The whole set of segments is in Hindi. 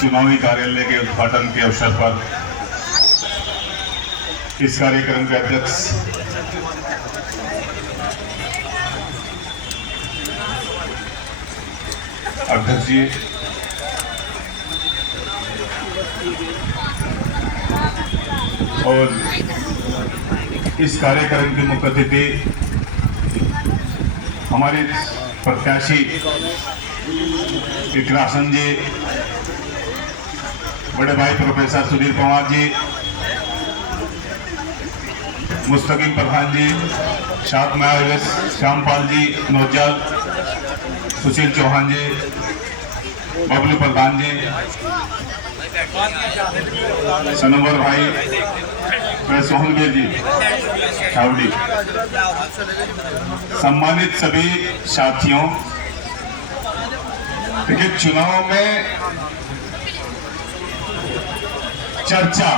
चुनावी कार्यालय के उद्घाटन के अवसर पर इस कार्यक्रम के अध्यक्ष जी, और इस कार्यक्रम की मुख्य अतिथि हमारे प्रत्याशी इकरा हसन जी, बड़े भाई प्रोफेसर सुधीर पवार जी, मुस्तकीम प्रधान जी, साथ में आए श्यामपाल जी नौजाल, सुशील चौहान जी, बबलू प्रधान जी, सनोवर भाई, सोहनवीर जी छावड़ी, सम्मानित सभी साथियों, देखिए चुनाव में चर्चा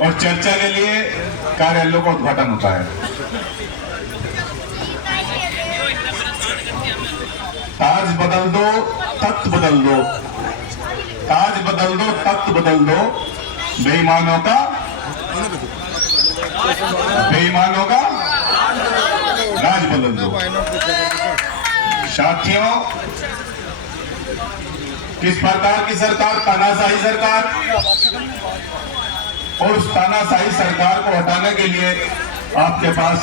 और चर्चा के लिए कार्यालयों का उद्घाटन होता है। ताज बदल दो, तख्त बदल दो, ताज बदल दो, तख्त बदल दो, बेईमानों का राज बदल दो। साथियों, किस प्रकार की सरकार? तानाशाही सरकार, और उस तानाशाही सरकार को हटाने के लिए आपके पास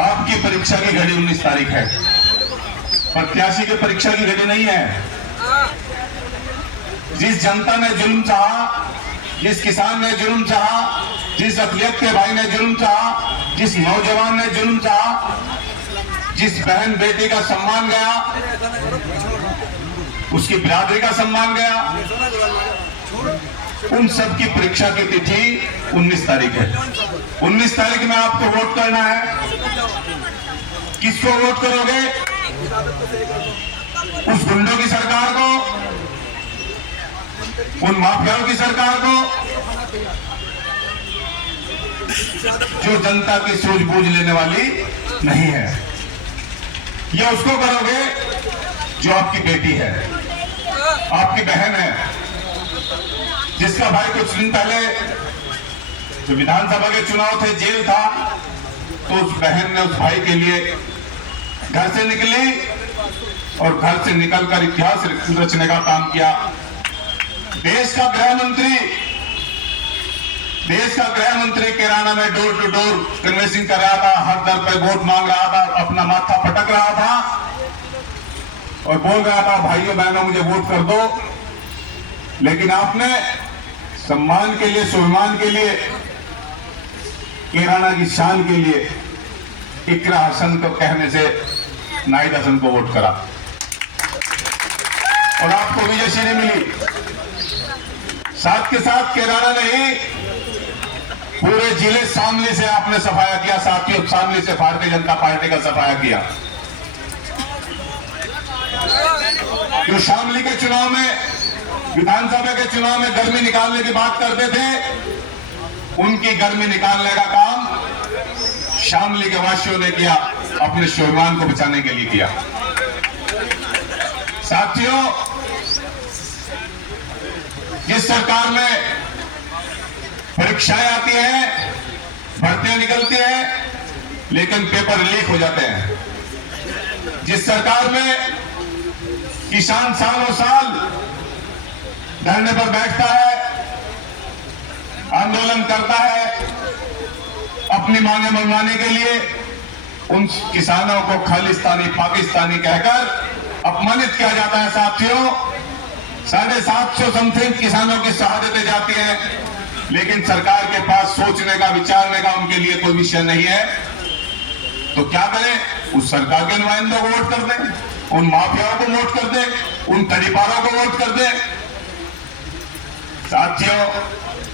आपकी परीक्षा की घड़ी 19 तारीख है। प्रत्याशी की परीक्षा की घड़ी नहीं है। जिस जनता ने जुल्म चाहा, जिस किसान ने जुल्म चाहा, जिस अकलियत के भाई ने जुल्म चाहा, जिस नौजवान ने जुल्म चाहा, जिस बहन बेटी का सम्मान गया, उसकी बिरादरी का सम्मान गया, उन सब की परीक्षा की तिथि 19 तारीख है। 19 तारीख में आपको वोट करना है। किसको वोट करोगे? उस गुंडों की सरकार को, उन माफियाओं की सरकार को, जो जनता की सूझबूझ लेने वाली नहीं है, या उसको करोगे जो आपकी बेटी है, आपकी बहन है, जिसका भाई कुछ दिन पहले जो विधानसभा के चुनाव थे, जेल था, तो उस बहन ने उस भाई के लिए घर से निकली और घर से निकलकर इतिहास रचने का काम किया। देश का गृह मंत्री किराना में डोर टू डोर कन्वेंसिंग कर रहा था, हर दर पे वोट मांग रहा था, अपना माथा पटक रहा था और बोल रहा था, भाइयों बहनों मुझे वोट कर दो। लेकिन आपने सम्मान के लिए, स्वाभिमान के लिए, किराना की शान के लिए इकरा हसन को कहने से नाहिद हसन को वोट करा और आपको विजयश्री मिली। साथ के साथ किराना नहीं, पूरे जिले शामली से आपने सफाया किया। साथियों, शामली से भारतीय जनता पार्टी का सफाया किया। जो शामली के चुनाव में, विधानसभा के चुनाव में गर्मी निकालने की बात करते थे, उनकी गर्मी निकालने का काम शामली के वासियों ने किया, अपने स्वाभिमान को बचाने के लिए किया। साथियों, जिस सरकार में परीक्षाएं आती हैं, भर्तियां निकलती हैं, लेकिन पेपर लीक हो जाते हैं, जिस सरकार में किसान सालों साल धरने पर बैठता है, आंदोलन करता है अपनी मांगे मनवाने के लिए, उन किसानों को खालिस्तानी, पाकिस्तानी कहकर अपमानित किया जाता है। साथियों, 750 समथिंग किसानों की शहादतें जाती हैं, लेकिन सरकार के पास सोचने का, विचारने का उनके लिए कोई विषय नहीं है। तो क्या करें? उस सरकार के नुमाइंदों को वोट कर दें, उन माफियाओं को वोट कर दें, उन तड़ीपारों को वोट कर दें। साथियों,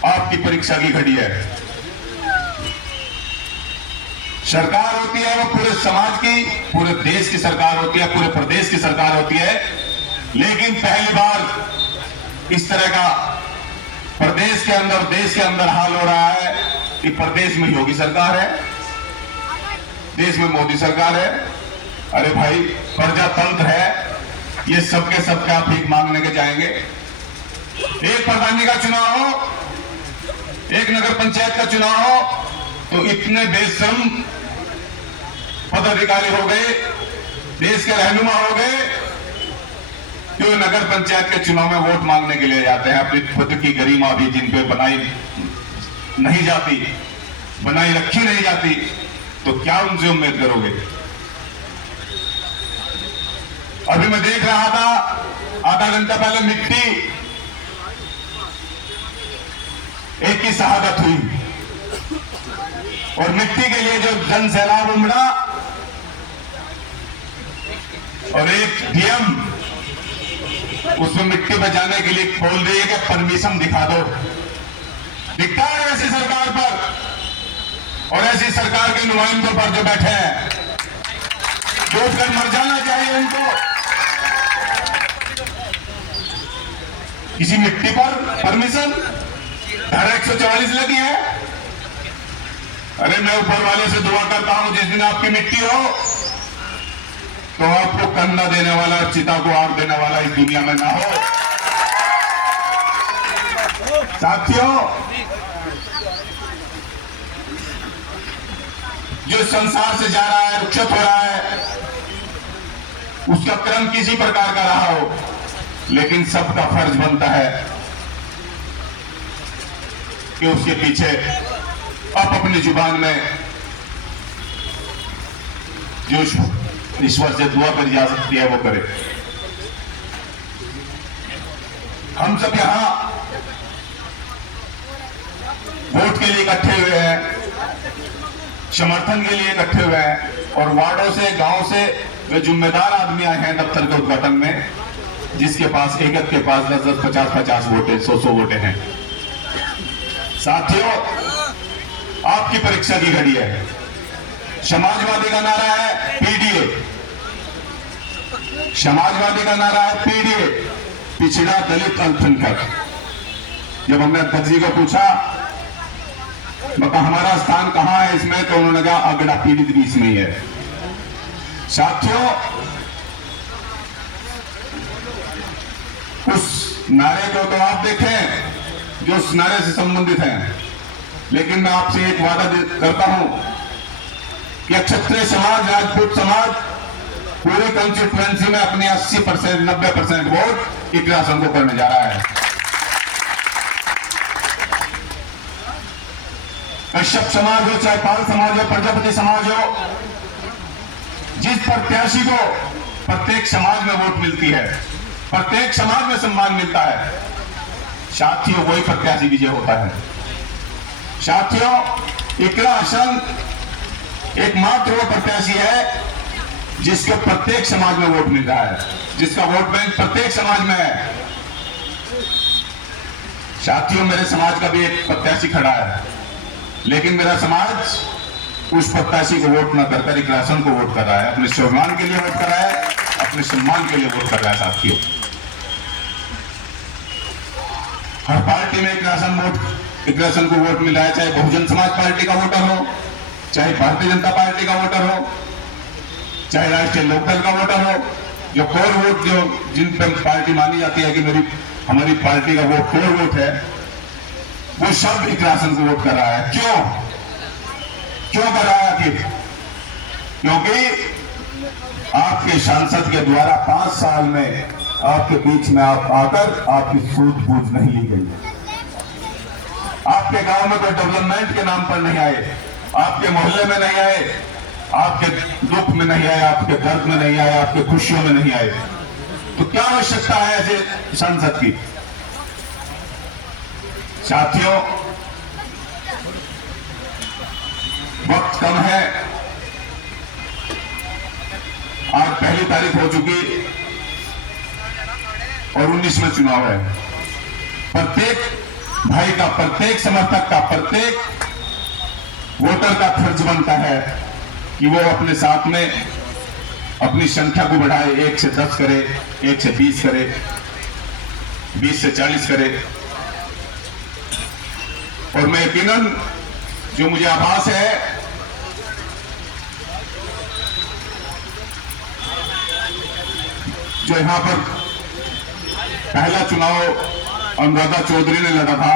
आपकी परीक्षा की घड़ी है। सरकार होती है वो पूरे समाज की, पूरे देश की सरकार होती है, पूरे प्रदेश की सरकार होती है। लेकिन पहली बार इस तरह का प्रदेश के अंदर, देश के अंदर हाल हो रहा है कि प्रदेश में योगी सरकार है, देश में मोदी सरकार है। अरे भाई, प्रजातंत्र है, ये सबके सबके आप भीख मांगने के जाएंगे। एक प्रधानी का चुनाव हो, एक नगर पंचायत का चुनाव हो, तो इतने बेशर्म पदाधिकारी हो गए, देश के रहनुमा हो गए, जो नगर पंचायत के चुनाव में वोट मांगने के लिए जाते हैं। अपनी खुद की गरिमा भी जिन पे बनाई नहीं जाती, बनाई रखी नहीं जाती, तो क्या उनसे उम्मीद करोगे? अभी मैं देख रहा था आधा घंटा पहले मिट्टी एक की शहादत हुई, और मिट्टी के लिए जो जन सैलाब उमड़ा, और एक डीएम उसमें मिट्टी बचाने के लिए बोल रही है कि परमिशन दिखा दो। दिखता है ऐसी सरकार पर और ऐसी सरकार के नुमाइंदों पर जो बैठे हैं, जो कर मर जाना चाहिए उनको। किसी मिट्टी पर परमिशन, धारा 144 लगी है। अरे मैं ऊपर वाले से दुआ करता हूं जिस दिन आपकी मिट्टी हो तो आपको कंधा देने वाला, चिता को आग देने वाला इस दुनिया में ना हो। साथियों, जो संसार से जा रहा है, रुक्षत हो रहा है, उसका क्रम किसी प्रकार का रहा हो, लेकिन सबका फर्ज बनता है कि उसके पीछे आप अपनी जुबान में जो ईश्वर से दुआ करी जा सकती है वो करे। हम सब यहां वोट के लिए इकट्ठे हुए हैं, समर्थन के लिए इकट्ठे हुए हैं, और वार्डों से, गांव से वे जिम्मेदार आदमी आए हैं दफ्तर के उद्घाटन में, जिसके पास एक के पास 10-10, 50-50 वोटे, 100-100 वोटे हैं। साथियों, आपकी परीक्षा की घड़ी है। समाजवादी का नारा है पीडीए, समाजवादी का नारा है पीडीए, पिछड़ा दलित अल्पसंख्यक। जब हमने अध्यक्ष जी को पूछा हमारा स्थान कहां है इसमें, तो उन्होंने कहा अगड़ा पीड़ित भी इसमें ही है। साथियों, उस नारे को तो आप देखें जो उस नारे से संबंधित हैं, लेकिन मैं आपसे एक वादा करता हूं कि क्षत्रिय समाज, राजपूत समाज पूरी कंस्टिट्यूएंसी में अपने 80%, 90% वोट इकरासन को करने जा रहा है। कश्यप समाज हो, चाहे पाल समाज हो, प्रजापति समाज हो, जिस प्रत्याशी को प्रत्येक समाज में वोट मिलती है, प्रत्येक समाज में सम्मान मिलता है, साथियों वही प्रत्याशी विजय होता है। साथियों, इकरासन एकमात्र वो प्रत्याशी है जिसको प्रत्येक समाज में वोट मिल रहा है, जिसका वोट बैंक प्रत्येक समाज में है। साथियों, मेरे समाज का भी एक प्रत्याशी खड़ा है, लेकिन मेरा समाज उस प्रत्याशी को वोट न कर इकरासन को वोट कर रहा है, अपने स्वाभिमान के लिए वोट कर रहा है, अपने सम्मान के लिए वोट कर रहा है। साथियों, हर पार्टी में इकरासन को वोट मिल रहा है, चाहे बहुजन समाज पार्टी का वोटर हो, चाहे भारतीय जनता पार्टी का वोटर हो, चाहे राष्ट्रीय लोकदल का वोटर हो। जो कोर वोट, जो जिन पर पार्टी मानी जाती है कि हमारी पार्टी का वो कोर वोट है, वो सब इकरासन को वोट कर रहा है। क्यों कर रहा है आखिर? क्योंकि आपके सांसद के द्वारा 5 साल में आपके बीच में आप आकर आपकी सूझबूझ नहीं ली गई, आपके गांव में कोई डेवलपमेंट के नाम पर नहीं आए, आपके मोहल्ले में नहीं आए, आपके दुख में नहीं आए, आपके दर्द में नहीं आए, आपके खुशियों में नहीं आए। तो क्या आवश्यकता है ऐसे सांसद की? साथियों, वक्त कम है, आज पहली तारीख हो चुकी और 19वां चुनाव है। प्रत्येक भाई का, प्रत्येक समर्थक का, प्रत्येक वोटर का फर्ज बनता है कि वो अपने साथ में अपनी संख्या को बढ़ाए, 1 से 10 करे, 1 से 20 करे, 20 से 40 करे। और मैं यकीनन, जो मुझे आभास है, जो यहाँ पर पहला चुनाव अनुराधा चौधरी ने लड़ा था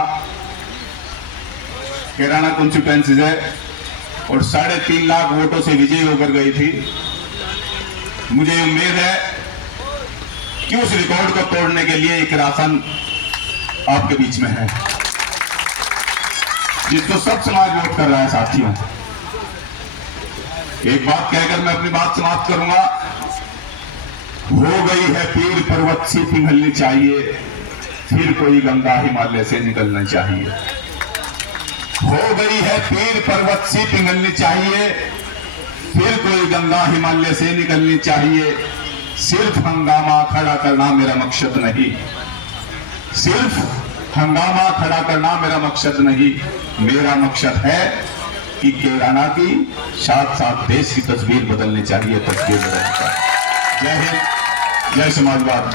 कैराना कॉन्स्टिट्यूएंसी से और 3.5 लाख वोटों से विजयी होकर गई थी। मुझे उम्मीद है कि उस रिकॉर्ड को तोड़ने के लिए एक राशन आपके बीच में है, जिसको सब समाज वोट कर रहा है। साथियों, एक बात कहकर मैं अपनी बात समाप्त करूंगा। हो गई है पीर पर्वत से पिघलनी चाहिए, फिर कोई गंगा हिमालय से निकलना चाहिए। हो गई है पीर पर्वत से पिघलनी चाहिए, फिर कोई गंगा हिमालय से निकलनी चाहिए। सिर्फ हंगामा खड़ा करना मेरा मकसद नहीं, सिर्फ हंगामा खड़ा करना मेरा मकसद नहीं। मेरा मकसद है कि कैराना की साथ साथ देश की तस्वीर बदलनी चाहिए, तस्वीर बदलनी चाहिए। जय हिंद, जय समाजवाद।